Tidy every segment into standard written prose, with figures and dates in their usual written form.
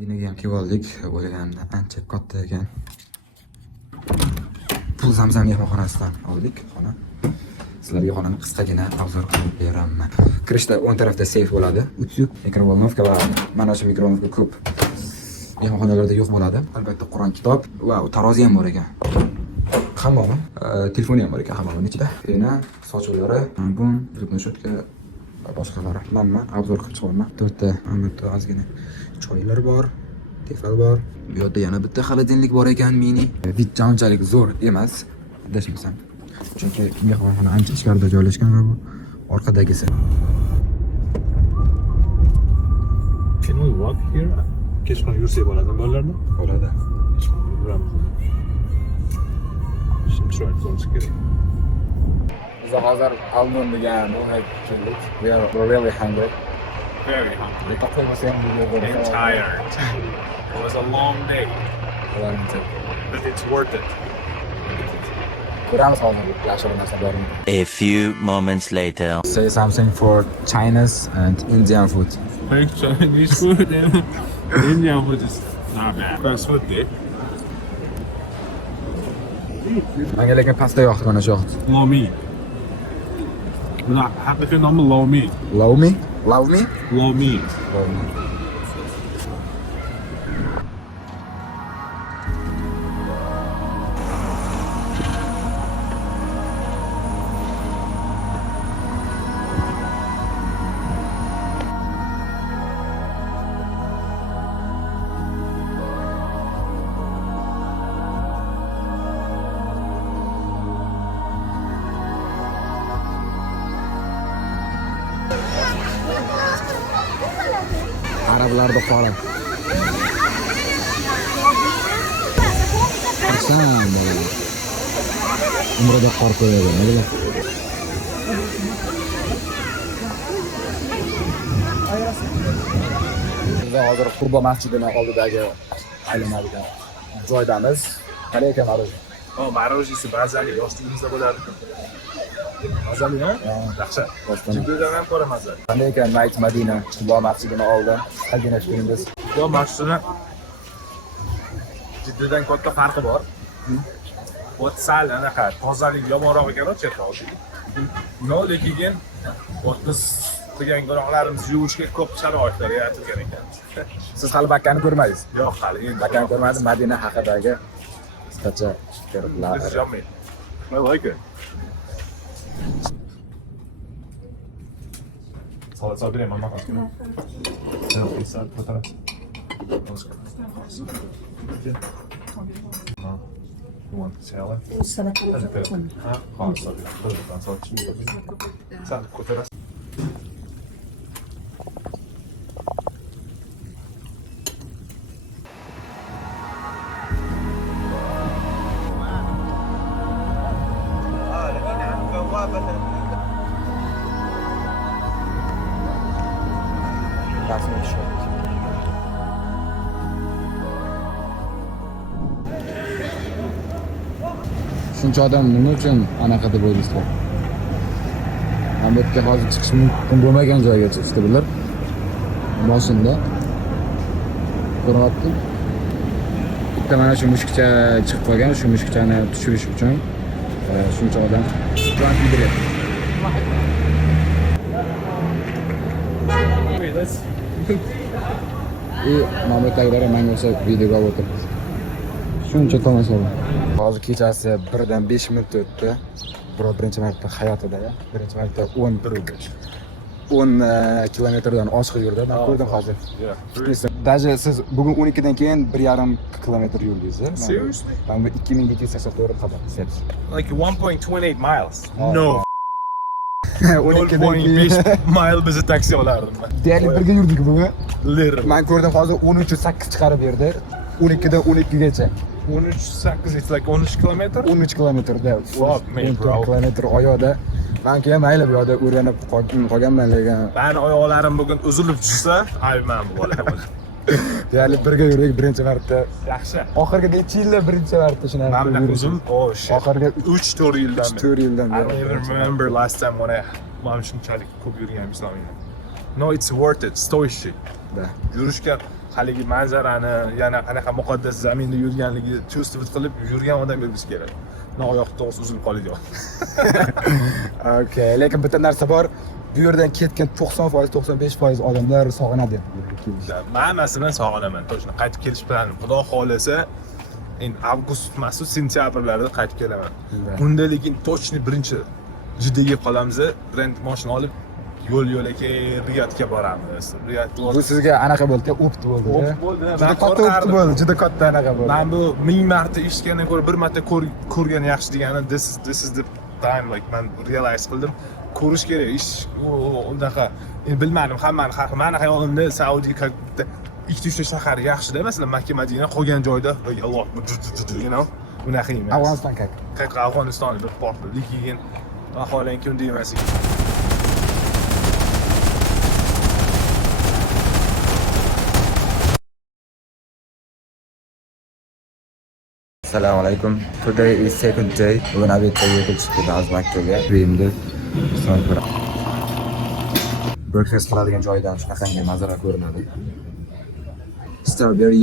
Madinaga ham kelib oldik. O'ylaganimdan ancha katta ekan. Pul Zamzam mehmonxonasidan oldik xona. Sizlarga xonani qisqagina obzor qilib beraman. Kirishda o'ng tarafda seyf bo'ladi. Utyug, mikrovolnovka va mana shu mikrovolnovka ko'p mehmonxonalarda yo'q bo'ladi. Albatta Qur'on kitob va tarozi ham bor ekan. Hammom, telefoni ham bor ekan hammomning ichida. Pena, sochuvlari, bun, zubni shotka va boshqalari. Mana obzor qilib chiqaman. To'rtta albatta ozgina choylar bor, tefal bor. Bu yerda yana bitta xolodilnik bor ekan mini. Vid unchalik zo'r emas, adashmasam. Chunki mehmonxona ancha ichkarida joylashgan va bu orqadagisi. Can we walk here? Kechqurun yursak bo'ladimi bolalarda? Bo'ladi. Kechqurun yuramiz. Şimdi chiroyli bo'lsa kerak. Biz hozir Almon degan ro'yxatga keldik. We are really hungry. Very hungry And and tired. It was a long day, but it's worth it. Ko'ramiz hozir yaxshi narsa bormi? A few moments later. Say something for Chinese and Indian food. Like Chinese food and Indian food is not bad. Fast food there. Menga lekin pasta yoqdi, mana shu yoqdi. Lo mein. Buni haqiqiy nomi lo mein. Love me? Love me? Lo mein. Love me. Arablarda qora. Qursan bolalar. Umrida qor qo'yadi, nima? Biz hozir Qurbo masjidining oldidagi aylanadigan joydamiz. Qanday ekan ma'ruf? Oh, marojisi ba'zanlik yoshligimizda bo'lardi. Mazali, ha? Yaxshi. Jiddidan ham ko'ra mazali. Qanday ekan Night Madina Qurbo masjidining oldi? Qanday fikringiz? Bu masjidni jiddidan katta farqi bor. Bu sal anaqa tozalik yomonroq ekan, chetroq. No, lekin biz qilgan gunohlarimiz yuvishga ko'p sharoitlar yaratilgan ekan. Siz hali Bakkani ko'rmadingiz? Yo'q, hali endi Bakkani ko'rmadim, Madina haqidagi qisqacha fikrlar. This is yummy. I like it. Salata bir hemen bakın. Yok, bir saat fotoğraf. You want salad? Ha, pasta. Buradan salata şimdi. Sen fotoğraf. Shuncha odam nima uchun anaqa deb o'ylaysizlar? Men bu yerga hozir chiqish mumkin bo'lmagan joyga chiqishdi bular. Moshinda ko'ryapti. Bitta mana shu mushukcha chiqib qolgan, shu mushukchani tushirish uchun shuncha odam jon kuydiryapti. Mamlakatlar menga o'sha videoga o'tirdi. Shuncha tomosha bor. Hozir kechasi 1dan 5 minut o'tdi. Biroq birinchi marta hayotida, birinchi marta 10 kilometrdan oshiq yurdi. Men ko'rdim hozir. Даже siz bugun 12 dan keyin 1,5 kilometr yurdingiz. Seriously? Ben bu 2784 qadam. Like 1.28 miles. No. 12 dan keyin 0.5 mile bizi taksi olardim ben. deyarli birga yurdik bugun. Literally. Men ko'rdim hozir 13.8 chiqarib berdi. 12dan 12gacha. 13.8, it's like 13 kilometer. 13 kilometrda. Fuck me, bro. Kilometr oyoqda. Men keyin mayli bu yoqda o'rganib qolganman lekin. Ben oyoqlarim bugün uzilib tushsa, ayman bu bola. Deyarli birga yurdik birinchi marta. Yaxshi. Oxirgi necha yilda birinchi marta shunaqa Mamlakat uzun. Oh shit. Oxirgi 3-4 yildan beri. 4 yildan I don't even remember last time when man shunchalik ko'p yurganimizni. No, it's worth it. Stoish shit. Da. Yurishga haligi manzarani, yana qanaqa muqaddas zaminda yurganligi chuvstibit qilib yurgan odam bo'lsa kerak. Oyoq to'g'risi uzilib qoladi. Okay, lekin bitta narsa bor. Bu yerdan ketgan 90%, 95% odamlar sog'inadi. Men masalan sog'inaman, точно qaytib kelish planim. Xudo xolasa, avgust, sentyabrlarda qaytib kelaman. Unda lekin точно birinchi Jiddaga qolamiz, brend mashina olib yo'l-yo'lakay Riyodga boramiz. Bu sizga anaqa bo'ldi, opt bo'ldi. bo'ldi. Juda katta opt bo'ldi, juda katta anaqa bo'ldi. Men bu 1000 marta eshitgandan ko'ra bir marta ko'rgan yaxshi degani this is the time, like men realize qildim. Ko'rish kerak ish unaqa. Bilmadim, hammani haqi. Meni xayolimda Saudiya ikkita uchta shahar yaxshida, masalan Makka, Madina qolgan joyda Alloh, you know, unaqa emas. Afg'oniston Afg'oniston bir portli, lekin vaholanki unda emas. Assalomu alaykum. Today is second day. Bugun obedga yetib chiqdik Makkaga. Endi breakfast qiladigan joydan shunaqangi manzara ko'rinadi. Strawberry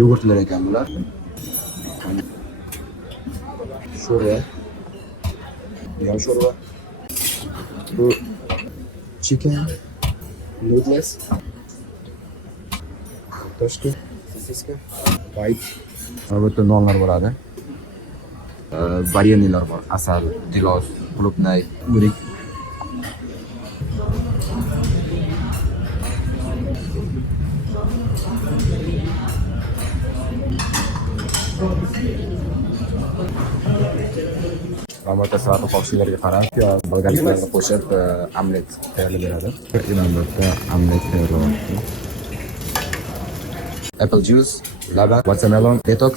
yogurtlar ekan bular. Sho'rva. Yom sho'rva. Bu chicken noodles. Toshki, sosiska, white. Albatta nonlar bo'ladi. Varyanilar bor. Asal, gilos, qulupnay, o'rik. Albatta salati qo'shimlarga qarab, piyoz, bolgarliklarni qo'shib omlet tayyorlab beradi. Albatta omlet tayyorlayapti. Apple juice, laban, watermelon, detox,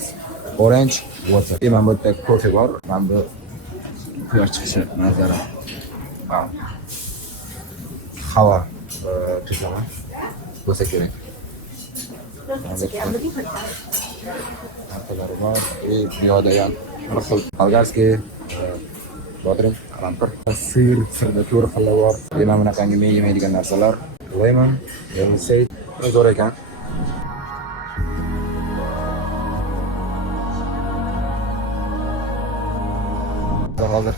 orange, water. Mana bu yerda kofe bor. Mana bu quyosh chiqishi manzara. Havo tuzlama bo'lsa kerak. Narxlari bor. Bu yoqda ham bir xil bolgarskiy, bodring, qalampir, sirda to'rt xil bor. Mana bunaqangi men yemaydigan narsalar. Lemon, lemon zo'r ekan. Hozir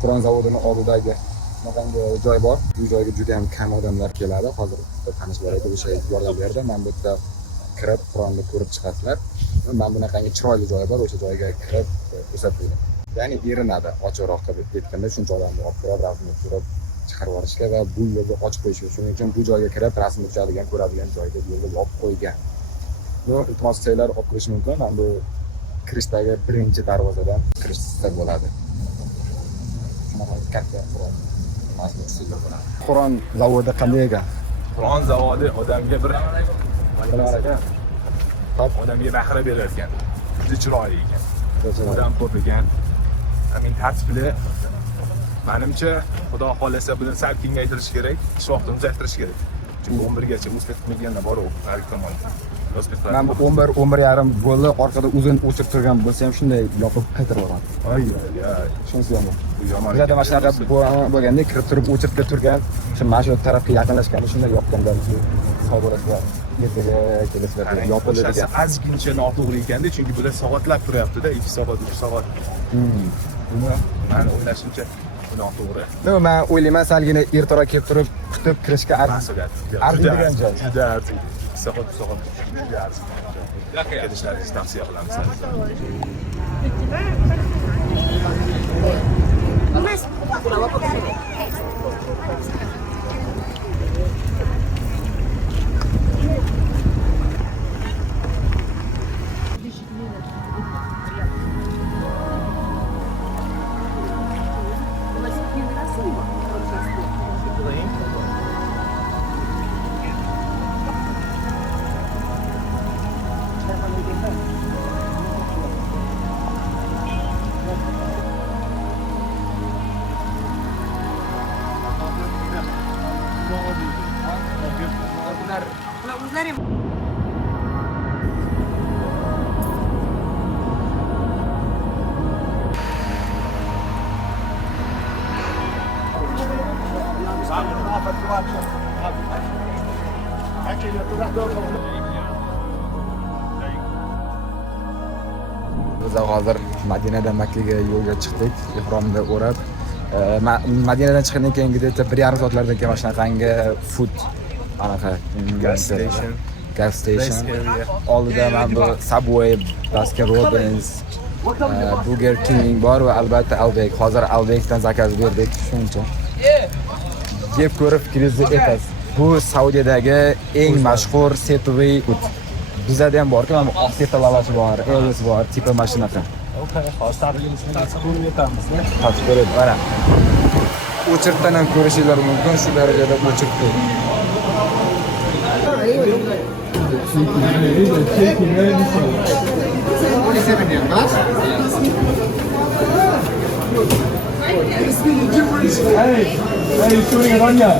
Qur'on zavodining oldidagi bunaqangi joy bor. Bu joyga juda ham kam odamlar keladi. Hozir tanishlar edi, o'sha yordam berdi. Men bu yerda kirib Qur'onni ko'rib chiqasizlar. Men bunaqangi chiroyli joy bor, o'sha joyga kirib ko'rsatdim. Ya'ni erinadi ochiqroq qilib ketganda shuncha odamni olib kirib, rasmni ko'rib chiqarib yuborishga va bu yo'lni ochib qo'yishga. Shuning uchun bu joyga kirib rasmni tushadigan, ko'radigan joyga yo'lni yopib qo'ygan. Bu iltimos qilsanglar olib kirish mumkin. Men bu kirishdagi birinchi darvozadan kirishsa bo'ladi. Shunaqa katta Qur'on zavodi qanday ekan? Qur'on zavodi odamga bir odamga bahra berayotgan. Juda chiroyli ekan. Odam ko'p ekan. Tartibli. Menimcha, Xudo xolasa buni sal kengaytirish kerak, ish vaqtini uzaytirish kerak. Chunki 11 gacha o'tkazilmaganlar bor u har tomon. Men 11:30 bo'ldi, orqada uzun o'chib turgan bo'lsa ham shunday yoqib qaytarib yuboradi. Shunisi ham bor. Bizda mana shunaqa bo'lganda kirib turib o'chirib turgan, mana shu tarafga yaqinlashganda shunday yoqqanda hisoblasizlar. Ertaga kelasizlar deb yopiladi. Ozgincha noto'g'ri ekanda, chunki bular soatlab turyapti-da, 2 soat, 3 soat. Meni o'ylashimcha noto'g'ri. Men o'ylayman, salgina ertaroq kelib turib, kutib kirishga arzimagan joy. Juda arziydi. Soat juda arziydi. Kelishlaringizni tavsiya qilamiz. Biz hozir Madinadan Makkaga yo'lga chiqdik, ihromda o'rab. Madinadan chiqqandan keyin где-то 1,5 soatlardan keyin mana shunaqangi food anaqa Gas station. gas station. Rest area. Oldida mana bu Subway, Baskin Robbins, Burger King bor va albatta Outback. Hozir Outbackdan zakaz berdik, shuncha. Yeb ko'rib fikringizni aytasiz. Bu Saudiyadagi eng mashhur setoviy food. Bizda ham bor-ku, mana bu oqseta lavashi bor, elvis bor, tipa mana shunaqa. Okay, hozir tabiiylikni tasavvur etamiz. Tatib ko'rib, mana. O'chirtdan ham ko'rishingiz mumkin, shu darajada o'chirtdi. Hey, shooting it on ya.